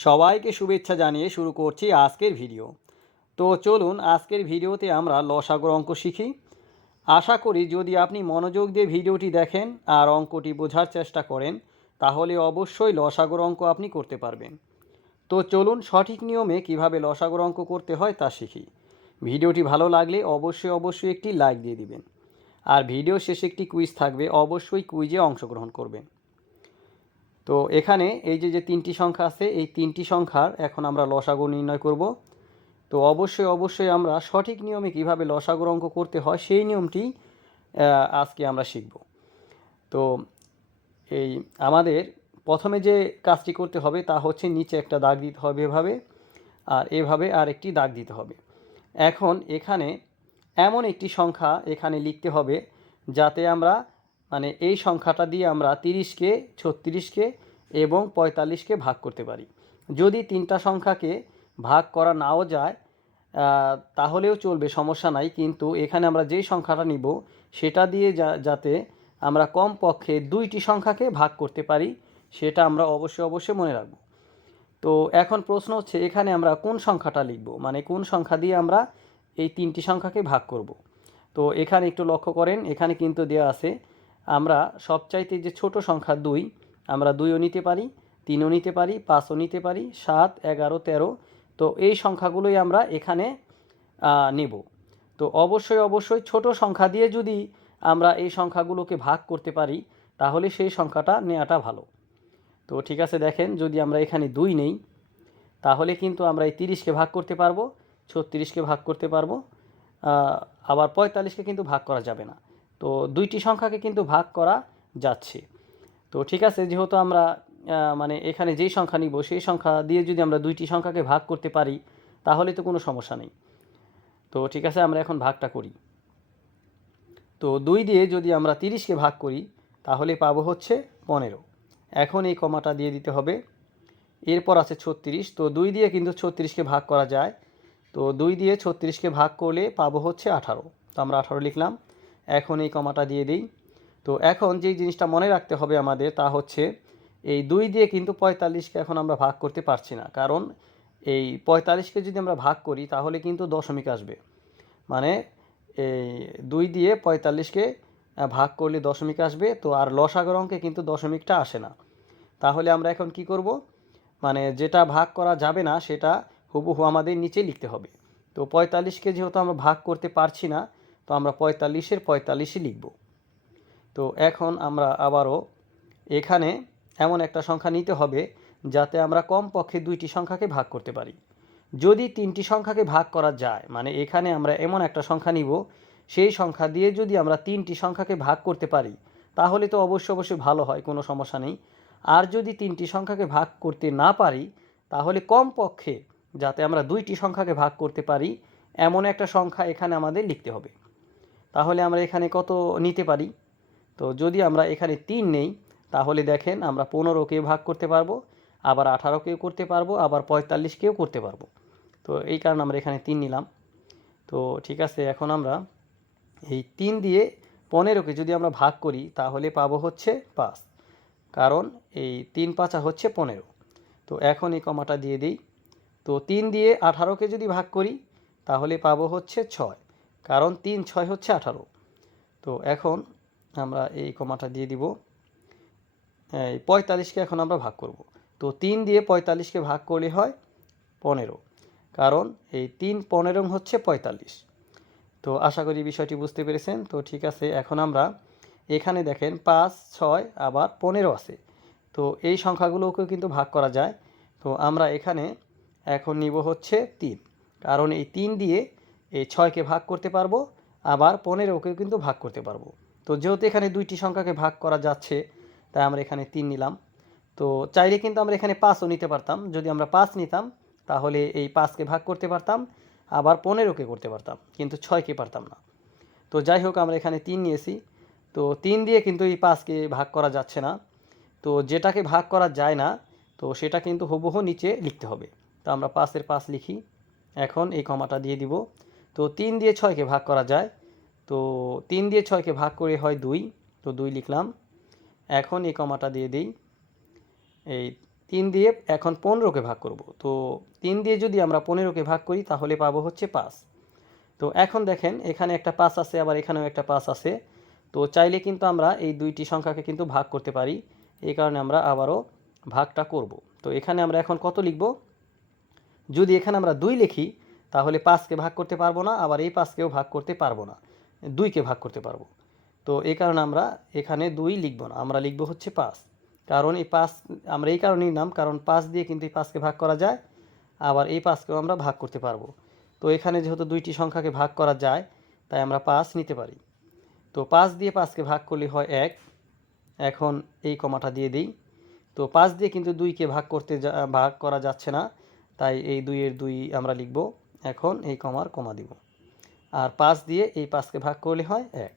সবাইকে শুভেচ্ছা জানিয়ে শুরু করছি আজকের ভিডিও। তো চলুন, আজকের ভিডিওতে আমরা লসাগুর অঙ্ক শিখি। আশা করি যদি আপনি মনোযোগ দিয়ে ভিডিওটি দেখেন আর অঙ্কটি বোঝার চেষ্টা করেন, তাহলে অবশ্যই লসাগর অঙ্ক আপনি করতে পারবেন। তো চলুন, সঠিক নিয়মে কীভাবে লসাগর অঙ্ক করতে হয় তা শিখি। ভিডিওটি ভালো লাগলে অবশ্যই অবশ্যই একটি লাইক দিয়ে দিবেন। আর ভিডিও শেষে একটি কুইজ থাকবে, অবশ্যই কুইজে অংশগ্রহণ করবেন। তো এখানে এই যে যে তিনটি সংখ্যা আছে, এই তিনটি সংখ্যার এখন আমরা লসাগু নির্ণয় করব। তো অবশ্যই অবশ্যই আমরা সঠিক নিয়মে কীভাবে লসাগুর অঙ্ক করতে হয়, সেই নিয়মটি আজকে আমরা শিখব। তো এই আমাদের প্রথমে যে কাজটি করতে হবে, তা হচ্ছে নিচে একটা দাগ দিতে হবে এভাবে, আর এভাবে আর একটি দাগ দিতে হবে। এখন এখানে এমন একটি সংখ্যা এখানে লিখতে হবে, যাতে আমরা মানে এই সংখ্যাটা দিয়ে আমরা তিরিশকে, ছত্রিশকে এবং পঁয়তাল্লিশকে ভাগ করতে পারি। যদি তিনটা সংখ্যাকে ভাগ করা নাও যায় তাহলেও চলবে, সমস্যা নাই। কিন্তু এখানে আমরা যেই সংখ্যাটা নিব, সেটা দিয়ে যাতে আমরা কমপক্ষে দুইটি সংখ্যাকে ভাগ করতে পারি, সেটা আমরা অবশ্যই অবশ্যই মনে রাখব। তো এখন প্রশ্ন হচ্ছে, এখানে আমরা কোন সংখ্যাটা লিখব? মানে কোন সংখ্যা দিয়ে আমরা এই তিনটি সংখ্যাকে ভাগ করব? তো এখানে একটু লক্ষ্য করেন, এখানে কিন্তু দেওয়া আছে আমরা সবচাইতে যে ছোট সংখ্যা দুই, আমরা দুইও নিতে পারি, তিনও নিতে পারি, পাঁচও নিতে পারি, সাত, এগারো, তেরো। তো এই সংখ্যাগুলোই আমরা এখানে নেব। তো অবশ্যই অবশ্যই ছোট সংখ্যা দিয়ে যদি আমরা এই সংখ্যাগুলোকে ভাগ করতে পারি, তাহলে সেই সংখ্যাটা নেওয়াটা ভালো। তো ঠিক আছে, দেখেন যদি আমরা এখানে দুই নেই, তাহলে কিন্তু আমরা এই তিরিশকে ভাগ করতে পারব, ছত্রিশকে ভাগ করতে পারব আবার পঁয়তাল্লিশকে কিন্তু ভাগ করা যাবে না। তো দুইটি সংখ্যাকে কিন্তু ভাগ করা যাচ্ছে। তো ঠিক আছে, যেহেতু আমরা মানে এখানে যেই সংখ্যা নিব, সেই সংখ্যা দিয়ে যদি আমরা দুইটি সংখ্যাকে ভাগ করতে পারি, তাহলে তো কোনো সমস্যা নেই। তো ঠিক আছে, আমরা এখন ভাগটা করি। তো দুই দিয়ে যদি আমরা তিরিশকে ভাগ করি, তাহলে পাবো হচ্ছে পনেরো। এখন এই কমাটা দিয়ে দিতে হবে। এরপর আছে ছত্রিশ। তো দুই দিয়ে কিন্তু ছত্রিশকে ভাগ করা যায়। তো দুই দিয়ে ছত্রিশকে ভাগ করলে পাবো হচ্ছে আঠারো। তো আমরা আঠারো লিখলাম। এখন এই কমাটা দিয়ে দিই। তো এখন যেই জিনিসটা মনে রাখতে হবে আমাদের তা হচ্ছে, এই দুই দিয়ে কিন্তু পঁয়তাল্লিশকে এখন আমরা ভাগ করতে পারছি না। কারণ এই পঁয়তাল্লিশকে যদি আমরা ভাগ করি, তাহলে কিন্তু দশমিক আসবে। মানে এই দুই দিয়ে পঁয়তাল্লিশকে ভাগ করলে দশমিক আসবে, তো আর লসাগর অঙ্কে কিন্তু দশমিকটা আসে না। তাহলে আমরা এখন কি করব? মানে যেটা ভাগ করা যাবে না, সেটা হুবহু আমাদের নিচে লিখতে হবে। তো পঁয়তাল্লিশকে যেহেতু আমরা ভাগ করতে পারছি না তো আমরা পঁয়তাল্লিশের পঁয়তাল্লিশই লিখব। তো এখন আমরা আবারও এখানে এমন একটা সংখ্যা নিতে হবে যাতে আমরা কমপক্ষে দুইটি সংখ্যাকে ভাগ করতে পারি। যদি তিনটি সংখ্যাকে ভাগ করা যায় মানে এখানে আমরা এমন একটা সংখ্যা নিব, সেই সংখ্যা দিয়ে যদি আমরা তিনটি সংখ্যাকে ভাগ করতে পারি, তাহলে তো অবশ্যই অবশ্যই ভালো হয়, কোনো সমস্যা নেই। আর যদি তিনটি সংখ্যাকে ভাগ করতে না পারি, তাহলে কমপক্ষে যাতে আমরা দুইটি সংখ্যাকে ভাগ করতে পারি, এমন একটা সংখ্যা এখানে আমাদের লিখতে হবে। তাহলে আমরা এখানে কত নিতে পারি? তো যদি আমরা এখানে তিন নেই, তাহলে দেখেন আমরা পনেরোকেও ভাগ করতে পারব, আবার আঠারোকেও করতে পারব, আবার পঁয়তাল্লিশকেও করতে পারব। তো এই কারণে আমরা এখানে তিন নিলাম। তো ঠিক আছে, এখন আমরা এই তিন দিয়ে পনেরোকে যদি আমরা ভাগ করি, তাহলে পাবো হচ্ছে পাঁচ। কারণ এই তিন পাঁচা হচ্ছে পনেরো। তো এখন এই কমাটা দিয়ে দিই। তো তিন দিয়ে আঠারোকে যদি ভাগ করি, তাহলে পাবো হচ্ছে ছয়। কারণ তিন ছয় হচ্ছে আঠারো। তো এখন আমরা এই কমাটা দিয়ে দিব। এই পঁয়তাল্লিশকে এখন আমরা ভাগ করব। তো তিন দিয়ে পঁয়তাল্লিশকে ভাগ করলে হয় পনেরো। কারণ এই তিন পনেরো হচ্ছে পঁয়তাল্লিশ। তো আশা করি বিষয়টি বুঝতে পেরেছেন। তো ঠিক আছে, এখন আমরা এখানে দেখেন পাঁচ, ছয়, আবার পনেরো আছে। তো এই সংখ্যাগুলোকেও কিন্তু ভাগ করা যায়। তো আমরা এখানে এখন নিব হচ্ছে তিন। কারণ এই তিন দিয়ে এই ছয়কে ভাগ করতে পারব, আবার পনেরোকেও কিন্তু ভাগ করতে পারব। তো যেহেতু এখানে দুইটি সংখ্যাকে ভাগ করা যাচ্ছে, তাই আমরা এখানে তিন নিলাম। তো চাইলে কিন্তু আমরা এখানে পাঁচও নিতে পারতাম। যদি আমরা পাঁচ নিতাম, তাহলে এই পাঁচকে ভাগ করতে পারতাম, আবার পনেরোকে করতে পারতাম, কিন্তু ছয়কে পারতাম না। তো যাই হোক, আমরা এখানে তিন নিয়েছি। তো তিন দিয়ে কিন্তু এই পাঁচকে ভাগ করা যাচ্ছে না। তো যেটাকে ভাগ করা যায় না, তো সেটা কিন্তু হুবহু নিচে লিখতে হবে। তো আমরা পাঁচের পাঁচ লিখি। এখন এই কমাটা দিয়ে দিব। তো তিন দিয়ে ছয়কে ভাগ করা যায়। তো তিন দিয়ে ছয়কে ভাগ করে হয় দুই, তো দুই লিখলাম। এখন এই কমাটা দিয়ে দিই। এই তিন দিয়ে এখন পনেরোকে ভাগ করব। তো তিন দিয়ে যদি আমরা পনেরোকে ভাগ করি, তাহলে পাবো হচ্ছে পাঁচ। তো এখন দেখেন, এখানে একটা পাঁচ আছে, আবার এখানেও একটা পাঁচ আছে। তো চাইলে কিন্তু আমরা এই দুইটি সংখ্যাকে কিন্তু ভাগ করতে পারি। এই কারণে আমরা আবারও ভাগটা করব। তো এখানে আমরা এখন কত লিখব? যদি এখানে আমরা দুই লিখি তাহলে পাঁচকে ভাগ করতে পারব না, আবার এই পাঁচকেও ভাগ করতে পারব না। দুইকে ভাগ করতে পারব। তো এই কারণে আমরা এখানে দুই লিখব না, আমরা লিখব হচ্ছে পাঁচ। কারণ এই পাঁচ, আমরা এই কারণেই নাম, কারণ পাঁচ দিয়ে কিন্তু এই পাঁচকে ভাগ করা যায়, আবার এই পাঁচকেও আমরা ভাগ করতে পারব। তো এখানে যেহেতু দুইটি সংখ্যাকে ভাগ করা যায়, তাই আমরা পাঁচ নিতে পারি। তো পাঁচ দিয়ে পাঁচকে ভাগ করলে হয় এক। এখন এই কমাটা দিয়ে দিই। তো পাঁচ দিয়ে কিন্তু দুইকে ভাগ করতে ভাগ করা যাচ্ছে না, তাই এই দুইয়ের দুই আমরা লিখব। এখন এই কমার কমা দিব। আর পাঁচ দিয়ে এই পাঁচকে ভাগ করলে হয় এক।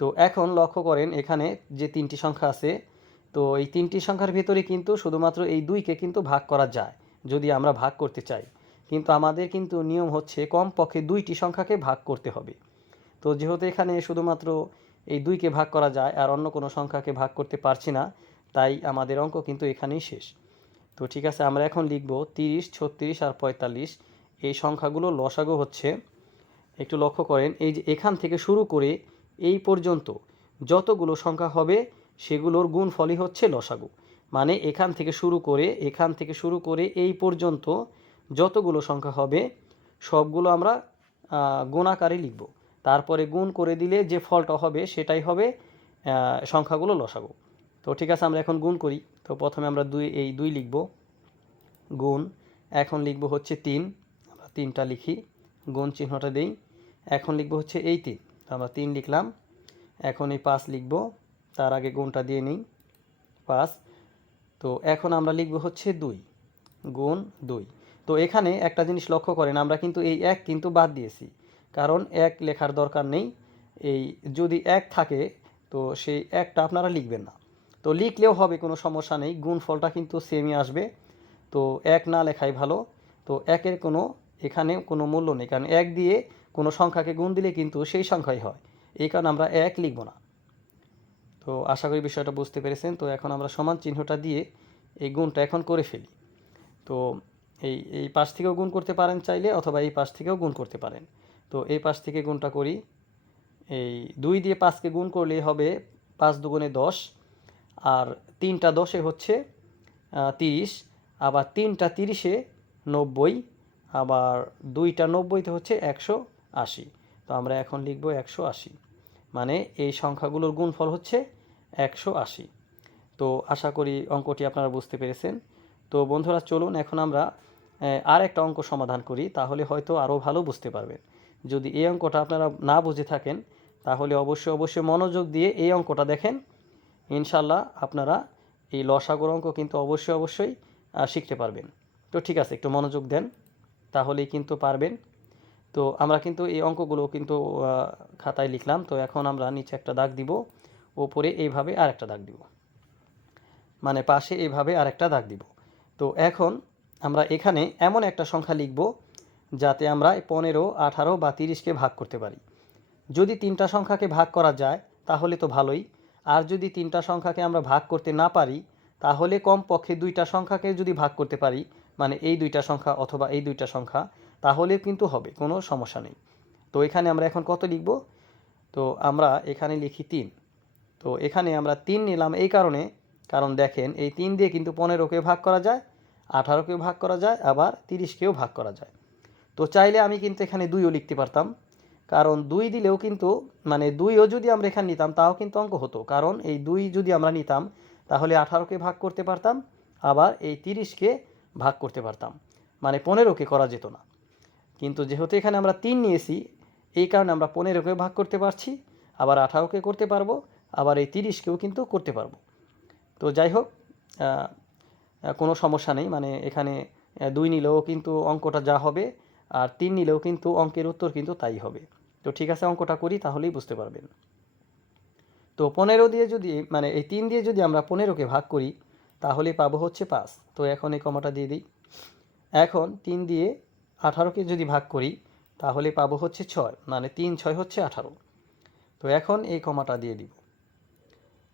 তো এখন লক্ষ্য করেন এখানে যে তিনটি সংখ্যা আছে, তো এই তিনটি সংখ্যার ভিতরে কিন্তু শুধুমাত্র এই দুইকে কিন্তু ভাগ করা যায়, যদি আমরা ভাগ করতে চাই। কিন্তু আমাদের কিন্তু নিয়ম হচ্ছে কমপক্ষে দুইটি সংখ্যাকে ভাগ করতে হবে। তো যেহেতু এখানে শুধুমাত্র এই দুইকে ভাগ করা যায় আর অন্য কোনো সংখ্যাকে ভাগ করতে পারছি না, তাই আমাদের অঙ্ক কিন্তু এখানেই শেষ। তো ঠিক আছে, আমরা এখন লিখব তিরিশ, ছত্রিশ আর পঁয়তাল্লিশ। এই সংখ্যাগুলো লসাগু হচ্ছে। একটু লক্ষ্য করেন, এই যে এখান থেকে শুরু করে এই পর্যন্ত যতগুলো সংখ্যা হবে, সেগুলোর গুণফলই হচ্ছে লসাগু। মানে এখান থেকে শুরু করে, এখান থেকে শুরু করে এই পর্যন্ত যতগুলো সংখ্যা হবে, সবগুলো আমরা গুণাকারে লিখব। তারপরে গুণ করে দিলে যে ফলটা হবে, সেটাই হবে সংখ্যাগুলো লসাগু। তো ঠিক আছে, আমরা এখন গুণ করি। তো প্রথমে আমরা দুই, এই দুই লিখব। গুণ, এখন লিখব হচ্ছে তিন। তিনটা লিখি, গুণ চিহ্নটা দেই। এখন লিখব হচ্ছে এই তিন আমরা তিন লিখলাম। এখন এই পাঁচ লিখব, তার আগে গুণটা দিয়ে নিই, পাঁচ। তো এখন আমরা লিখব হচ্ছে দুই, গুণ দুই। তো এখানে একটা জিনিস লক্ষ্য করেন, আমরা কিন্তু এই এক কিন্তু বাদ দিয়েছি, কারণ এক লেখার দরকার নেই। এই যদি এক থাকে, তো সেই একটা আপনারা লিখবেন না। তো লিখলেও হবে, কোনো সমস্যা নেই গুণ ফলটা কিন্তু সেমই আসবে। তো এক না লেখাই ভালো। তো একের কোনো এখানে কোনো মূল্য নেই, কারণ এক দিয়ে কোনো সংখ্যাকে গুণ দিলে কিন্তু সেই সংখ্যাই হয়। এই কারণে আমরা এক লিখব না। তো আশা করি বিষয়টা বুঝতে পেরেছেন। তো এখন আমরা সমান চিহ্নটা দিয়ে এই গুণটা এখন করে ফেলি। তো এই এই পাশ থেকেও গুণ করতে পারেন চাইলে, অথবা এই পাশ থেকেও গুণ করতে পারেন। তো এই পাশ থেকে গুণটা করি। এই দুই দিয়ে পাঁচকে গুণ করলে হবে পাঁচ দুগুণে দশ। আর তিনটা দশে হচ্ছে তিরিশ। আবার তিনটা তিরিশে নব্বই। আবার দুইটা নব্বইতে হচ্ছে একশো আশি। তো আমরা এখন লিখব একশো আশি। মানে এই সংখ্যাগুলোর গুণফল হচ্ছে একশো আশি। তো আশা করি অঙ্কটি আপনারা বুঝতে পেরেছেন। তো বন্ধুরা, চলুন এখন আমরা আর একটা অঙ্ক সমাধান করি, তাহলে হয়তো আরও ভালো বুঝতে পারবেন। যদি এই অঙ্কটা আপনারা না বুঝে থাকেন, তাহলে অবশ্যই অবশ্যই মনোযোগ দিয়ে এই অঙ্কটা দেখেন। ইনশাল্লাহ আপনারা এই লসাগর অঙ্ক কিন্তু অবশ্যই অবশ্যই শিখতে পারবেন। তো ঠিক আছে, একটু মনোযোগ দেন। তাহলেই কিন্তু পারবেন। তো আমরা কিন্তু এই অঙ্কগুলো কিন্তু খাতায় লিখলাম। তো এখন আমরা নিচে একটা দাগ দিব, ওপরে এইভাবে আরেকটা দাগ দিব। মানে পাশে এইভাবে আরেকটা দাগ দিব। তো এখন আমরা এখানে এমন একটা সংখ্যা লিখব, যাতে আমরা পনেরো, আঠারো বা তিরিশকে ভাগ করতে পারি। যদি তিনটা সংখ্যাকে ভাগ করা যায়, তাহলে তো ভালোই। আর যদি তিনটা সংখ্যাকে আমরা ভাগ করতে না পারি, তাহলে কমপক্ষে দুইটা সংখ্যাকে যদি ভাগ করতে পারি মানে এই দুইটা সংখ্যা অথবা এই দুইটা সংখ্যা তাহলে কিন্তু হবে, কোনো সমস্যা নেই। তো এখানে আমরা এখন কত লিখব? তো আমরা এখানে লিখি তিন। তো এখানে আমরা তিন নিলাম এই কারণে, কারণ দেখেন এই তিন দিয়ে কিন্তু পনেরোকে ভাগ করা যায়, আঠারোকেও ভাগ করা যায়, আবার তিরিশকেও ভাগ করা যায়। তো চাইলে আমি কিন্তু এখানে দুইও লিখতে পারতাম, কারণ দুই দিলেও কিন্তু মানে দুইও যদি আমরা এখানে নিতাম, তাও কিন্তু অঙ্ক হতো। কারণ এই দুই যদি আমরা নিতাম, তাহলে আঠারোকে ভাগ করতে পারতাম, আবার এই তিরিশকে ভাগ করতে পারতাম। মানে পনেরোকে করা যেত না। কিন্তু যেহেতু এখানে আমরা তিন নিয়েছি, এই কারণে আমরা পনেরোকে ভাগ করতে পারছি, আবার আঠারোকে করতে পারব, আবার এই তিরিশকেও কিন্তু করতে পারব। তো যাই হোক কোনো সমস্যা নেই। মানে এখানে দুই নিলেও কিন্তু অঙ্কটা যা হবে, আর তিন নিলেও কিন্তু অঙ্কের উত্তর কিন্তু তাই হবে। তো ঠিক আছে, অঙ্কটা করি, তাহলেই বুঝতে পারবেন। তো পনেরো দিয়ে যদি মানে এই তিন দিয়ে যদি আমরা পনেরোকে ভাগ করি তাহলে পাবো হচ্ছে পাঁচ। তো এখন এই কমাটা দিয়ে দিই। এখন তিন দিয়ে আঠারোকে যদি ভাগ করি, তাহলে পাবো হচ্ছে ছয় মানে তিন ছয় হচ্ছে আঠারো। তো এখন এই কমাটা দিয়ে দিব।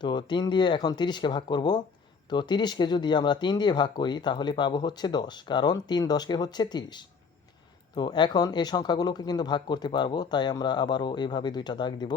তো তিন দিয়ে এখন তিরিশকে ভাগ করব। তো তিরিশকে যদি আমরা তিন দিয়ে ভাগ করি, তাহলে পাবো হচ্ছে দশ, কারণ তিন দশকে হচ্ছে তিরিশ। তো এখন এই সংখ্যাগুলোকে কিন্তু ভাগ করতে পারব, তাই আমরা আবারও এইভাবে দুইটা দাগ দিব।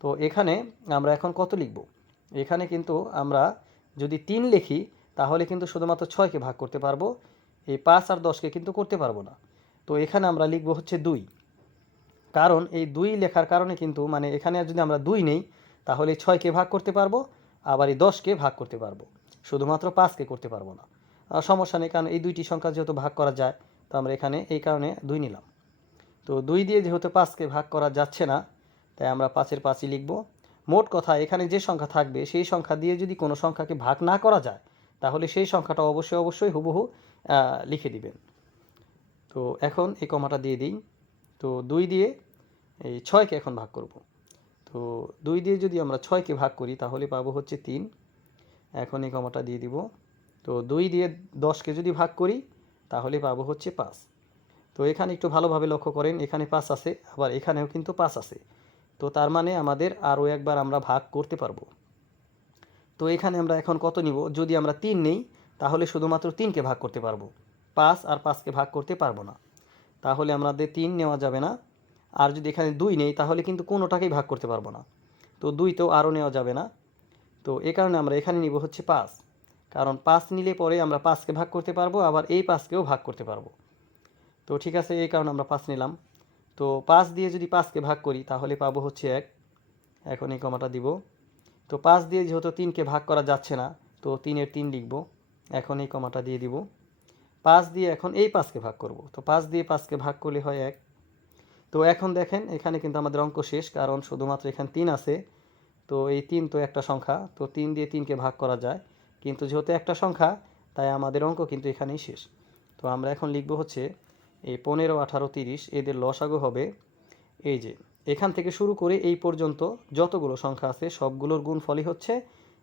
তো এখানে আমরা এখন কত লিখব? এখানে কিন্তু আমরা যদি তিন লিখি, তাহলে কিন্তু শুধুমাত্র ছয়কে ভাগ করতে পারব। এই পাঁচ আর দশকে কিন্তু করতে পারব না। তো এখানে আমরা লিখব হচ্ছে দুই। কারণ এই দুই লেখার কারণে কিন্তু মানে এখানে যদি আমরা দুই নেই, তাহলে ছয়কে ভাগ করতে পারব, আবার এই দশকে ভাগ করতে পারব। শুধুমাত্র পাঁচকে করতে পারব না। সমস্যা নেই, কারণ এই দুইটি সংখ্যা যেহেতু ভাগ করা যায়, তো আমরা এখানে এই কারণে দুই নিলাম। তো দুই দিয়ে যেহেতু পাঁচকে ভাগ করা যাচ্ছে না, তাই আমরা পাঁচের পাঁচই লিখব। মোট কথা, এখানে যে সংখ্যা থাকবে, সেই সংখ্যা দিয়ে যদি কোনো সংখ্যাকে ভাগ না করা যায়, তাহলে সেই সংখ্যাটা অবশ্যই অবশ্যই হুবহু লিখে দিবেন। তো এখন এই কমাটা দিয়ে দিই। তো দুই দিয়ে এই ছয়কে এখন ভাগ করব। তো দুই দিয়ে যদি আমরা ছয়কে ভাগ করি, তাহলে পাবো হচ্ছে তিন। এখন এই কমাটা দিয়ে দিব। তো দুই দিয়ে দশকে যদি ভাগ করি, তাহলে পাবো হচ্ছে পাঁচ। তো এখানে একটু ভালোভাবে লক্ষ্য করেন, এখানে পাঁচ আছে, আবার এখানেও কিন্তু পাঁচ আছে। তো তার মানে আমাদের আরও একবার আমরা ভাগ করতে পারব। তো এখানে আমরা এখন কত নিব? যদি আমরা তিন নেই, তাহলে শুধুমাত্র তিনকে ভাগ করতে পারব। পাঁচ আর পাঁচকে ভাগ করতে পারব না। তাহলে আমাদের তিন নেওয়া যাবে না। আর যদি এখানে দুই নেই, তাহলে কিন্তু কোনোটাকেই ভাগ করতে পারব না। তো দুই তো আরও নেওয়া যাবে না। তো এ কারণে আমরা এখানে নিব হচ্ছে পাঁচ। কারণ পাঁচ নিলে পরে আমরা পাঁচকে ভাগ করতে পারব, আবার এই পাঁচকেও ভাগ করতে পারব। তো ঠিক আছে, এই কারণে আমরা পাঁচ নিলাম। তো পাঁচ দিয়ে যদি পাঁচকে ভাগ করি, তাহলে পাবো হচ্ছে এক। এখন এই কমাটা দিব। তো পাঁচ দিয়ে যেহেতু তিনকে ভাগ করা যাচ্ছে না, তো তিনের তিন লিখব। এখন এই কমাটা দিয়ে দিব। পাঁচ দিয়ে এখন এই পাঁচকে ভাগ করব। তো পাঁচ দিয়ে পাঁচকে ভাগ করলে হয় এক। তো এখন দেখেন, এখানে কিন্তু আমাদের অঙ্ক শেষ, কারণ শুধুমাত্র এখানে তিন আছে। তো এই তিন তো একটা সংখ্যা, তো তিন দিয়ে তিনকে ভাগ করা যায়। কিন্তু যেহেতু একটা সংখ্যা, তাই আমাদের অঙ্ক কিন্তু এখানেই শেষ। তো আমরা এখন লিখব হচ্ছে এই পনেরো, আঠারো, তিরিশ এদের লসাগু হবে এই যে। এখান থেকে শুরু করে এই পর্যন্ত যতগুলো সংখ্যা আছে, সবগুলোর গুণ গুণফলই হচ্ছে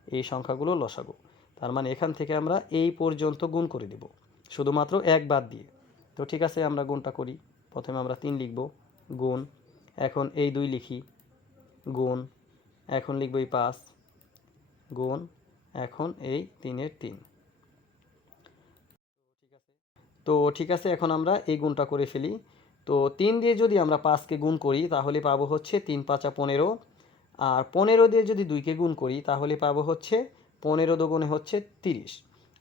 এই সংখ্যাগুলো লসাগু। তার মানে এখান থেকে আমরা এই পর্যন্ত গুণ করে দেব, শুধুমাত্র এক বাদ দিয়ে। তো ঠিক আছে, আমরা গুণটা করি। প্রথমে আমরা তিন লিখব, গুণ। এখন এই দুই লিখি, গুণ। এখন লিখব এই পাঁচ, গুণ। এখন এই তিনের তিন। তো ঠিক আছে, এখন আমরা এই গুণটা করে ফেলি। তো তিন দিয়ে যদি আমরা পাঁচকে গুণ করি, তাহলে পাবো হচ্ছে তিন পাঁচা পনেরো। আর পনেরো দিয়ে যদি দুইকে গুণ করি, তাহলে পাবো হচ্ছে পনেরো দুগুণে হচ্ছে তিরিশ।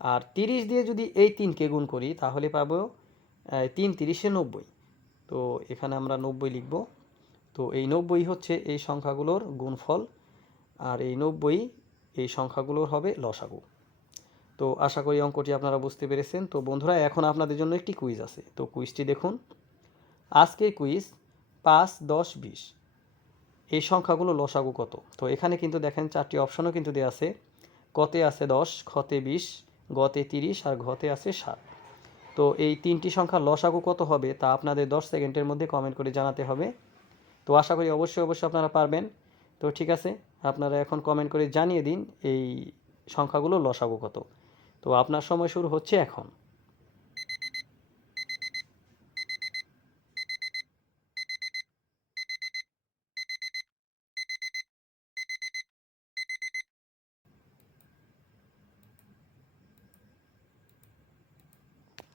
আর তিরিশ দিয়ে যদি এই তিনকে গুণ করি, তাহলে পাবো তিন তিরিশে নব্বই। তো এখানে আমরা নব্বই লিখব। তো এই নব্বই হচ্ছে এই সংখ্যাগুলোর গুণফল। আর এই নব্বই এই সংখ্যাগুলোর হবে লসাগু। তো আশা করি অঙ্কটি আপনারা বুঝতে পেরেছেন। তো বন্ধুরা, এখন আপনাদের জন্য একটি কুইজ আছে। তো কুইজটি দেখুন। আজকের কুইজ পাঁচ, দশ, বিশ। এই সংখ্যাগুলো লসাগু কত? তো এখানে কিন্তু দেখেন চারটি অপশনও কিন্তু দেওয়া আছে। কতে আছে দশ খতে বিশ, গতে তিরিশ আর ঘতে আছে সাত তো এই তিনটি সংখ্যা লসাগু কত হবে তা আপনাদের দশ সেকেন্ডের মধ্যে কমেন্ট করে জানাতে হবে। তো আশা করি অবশ্যই অবশ্যই আপনারা পারবেন। তো ঠিক আছে, আপনারা এখন কমেন্ট করে জানিয়ে দিন এই সংখ্যাগুলো লসাগু কত। তো আপনার সময় শুরু হচ্ছে এখন।